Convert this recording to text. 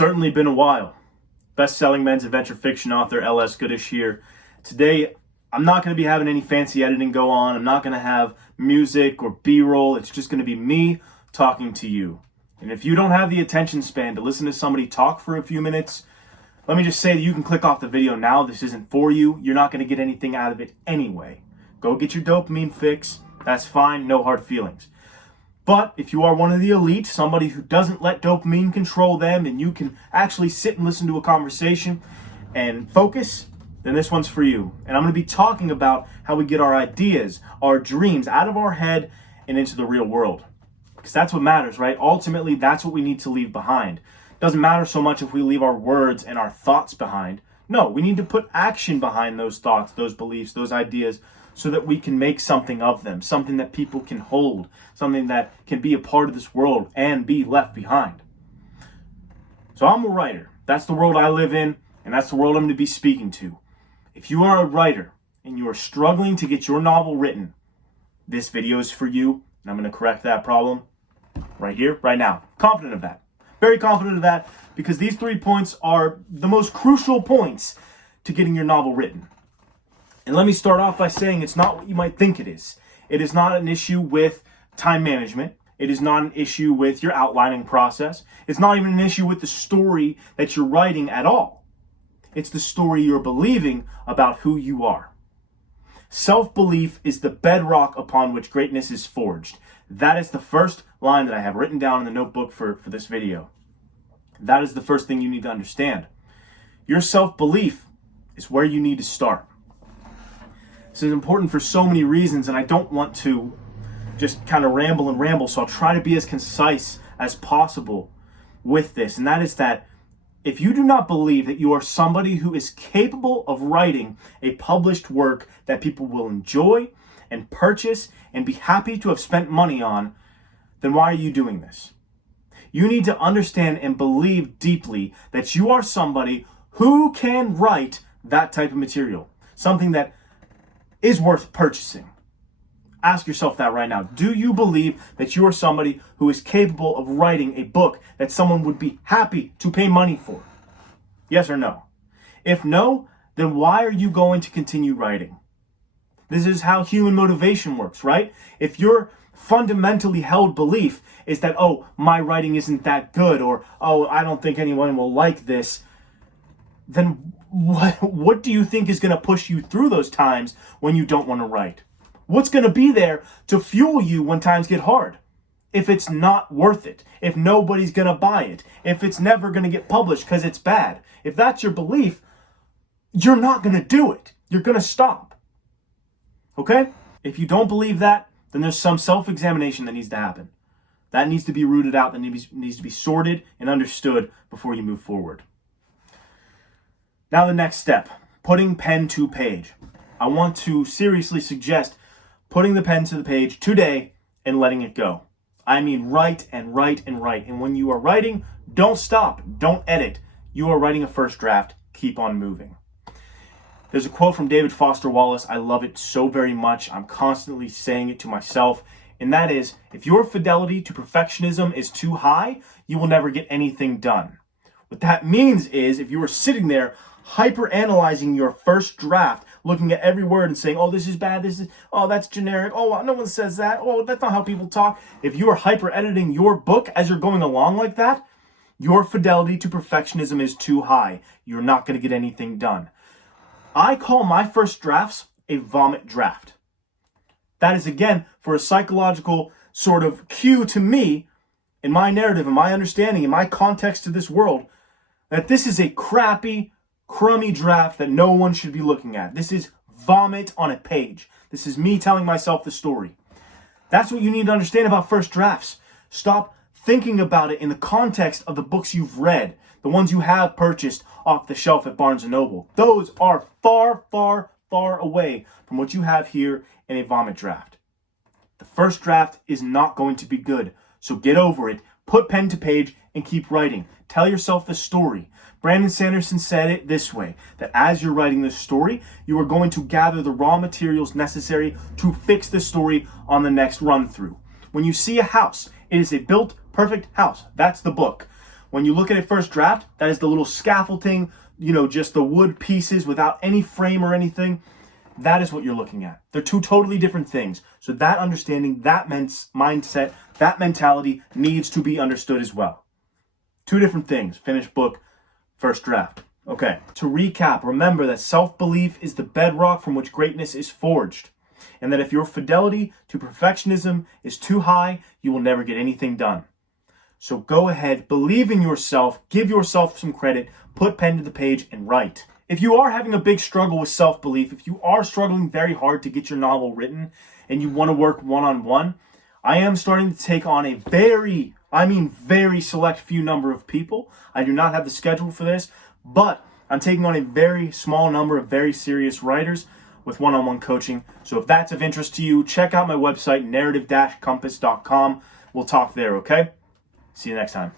certainly been a while. Best-selling men's adventure fiction author L.S. Goodish here. Today, I'm not going to be having any fancy editing go on. I'm not going to have music or B-roll. It's just going to be me talking to you. And if you don't have the attention span to listen to somebody talk for a few minutes, let me just say that you can click off the video now. This isn't for you. You're not going to get anything out of it anyway. Go get your dopamine fix. That's fine. No hard feelings. But if you are one of the elite, somebody who doesn't let dopamine control them, and you can actually sit and listen to a conversation and focus, then this one's for you. And I'm going to be talking about how we get our ideas, our dreams out of our head and into the real world. Because that's what matters, right? Ultimately, that's what we need to leave behind. Doesn't matter so much if we leave our words and our thoughts behind. No, we need to put action behind those thoughts, those beliefs, those ideas, so that we can make something of them, something that people can hold, something that can be a part of this world and be left behind. So I'm a writer. That's the world I live in, and that's the world I'm going to be speaking to. If you are a writer and you are struggling to get your novel written, this video is for you, and I'm going to correct that problem right here, right now. Confident of that. Very confident of that, because these 3 points are the most crucial points to getting your novel written. And let me start off by saying it's not what you might think it is. It is not an issue with time management. It is not an issue with your outlining process. It's not even an issue with the story that you're writing at all. It's the story you're believing about who you are. Self-belief is the bedrock upon which greatness is forged. That is the first line that I have written down in the notebook for this video. That is the first thing you need to understand. Your self-belief is where you need to start. This is important for so many reasons, and I don't want to just kind of ramble, so I'll try to be as concise as possible with this. And that is that if you do not believe that you are somebody who is capable of writing a published work that people will enjoy and purchase and be happy to have spent money on, then why are you doing this? You need to understand and believe deeply that you are somebody who can write that type of material, something that is worth purchasing. Ask yourself that right now. Do you believe that you are somebody who is capable of writing a book that someone would be happy to pay money for? Yes or no? If no, then why are you going to continue writing? This is how human motivation works, right? If your fundamentally held belief is that, oh, my writing isn't that good, or, oh, I don't think anyone will like this, then what do you think is going to push you through those times when you don't want to write? What's going to be there to fuel you when times get hard? If it's not worth it, if nobody's going to buy it, if it's never going to get published because it's bad, if that's your belief, you're not going to do it. You're going to stop. Okay? If you don't believe that, then there's some self-examination that needs to happen. That needs to be rooted out, that needs to be sorted and understood before you move forward. Now the next step, putting pen to page. I want to seriously suggest putting the pen to the page today and letting it go. I mean write and write and write. And when you are writing, don't stop, don't edit. You are writing a first draft, keep on moving. There's a quote from David Foster Wallace. I love it so very much. I'm constantly saying it to myself. And that is, if your fidelity to perfectionism is too high, you will never get anything done. What that means is, if you are sitting there hyper-analyzing your first draft, looking at every word and saying, oh, this is bad, oh, that's generic, oh, no one says that, oh, that's not how people talk. If you are hyper-editing your book as you're going along like that, your fidelity to perfectionism is too high. You're not going to get anything done. I call my first drafts a vomit draft. That is, again, for a psychological sort of cue to me, in my narrative, in my understanding, in my context to this world, that this is a crappy, crummy draft that no one should be looking at. This is vomit on a page. This is me telling myself the story. That's what you need to understand about first drafts. Stop thinking about it in the context of the books you've read, the ones you have purchased off the shelf at Barnes & Noble. Those are far, far, far away from what you have here in a vomit draft. The first draft is not going to be good, so get over it. Put pen to page and keep writing. Tell yourself the story. Brandon Sanderson said it this way, that as you're writing this story, you are going to gather the raw materials necessary to fix the story on the next run through. When you see a house, it is a built, perfect house. That's the book. When you look at a first draft, that is the little scaffolding, just the wood pieces without any frame or anything. That is what you're looking at. They're two totally different things. So that understanding, that mindset, that mentality needs to be understood as well. Two different things. Finished book, first draft. Okay, to recap, remember that self-belief is the bedrock from which greatness is forged. And that if your fidelity to perfectionism is too high, you will never get anything done. So go ahead, believe in yourself, give yourself some credit, put pen to the page, and write. If you are having a big struggle with self-belief, if you are struggling very hard to get your novel written and you want to work one-on-one, I am starting to take on a very select few number of people. I do not have the schedule for this, but I'm taking on a very small number of very serious writers with one-on-one coaching. So if that's of interest to you, check out my website, narrative-compass.com. We'll talk there, okay? See you next time.